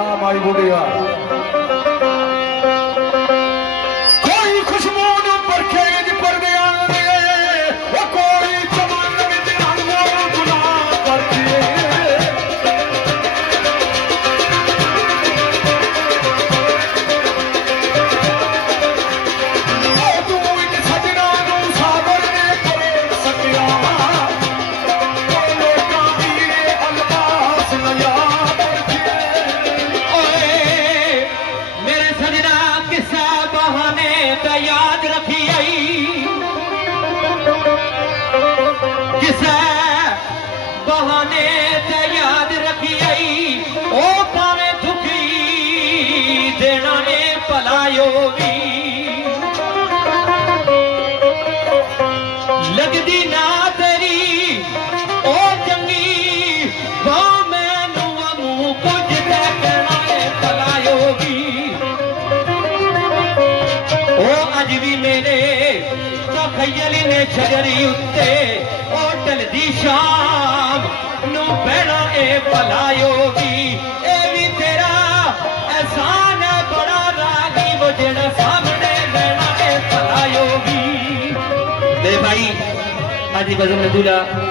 हाँ माई बुढ़िया कोई खुशबू न परखे पर गया वो कोई चमन में रंगों गुलाब पर याद रखी आई किसे बहाने ते याद रखी आई ओ पावे दुखी देना ने भलायो भी लगदी ना तेरी ओ चंगी वो मैनू मुंह कुछ ते कहना ने भलायो भी अज भी मेरे खयली ने शजरी उत्ते ओ ढलदी शाम नू बहना ए भलायो भी ए भी तेरा एहसान है बड़ा रागी वो जेड़ा सामने बहना ए भलायो भी दे भाई अज बजन दूल्हा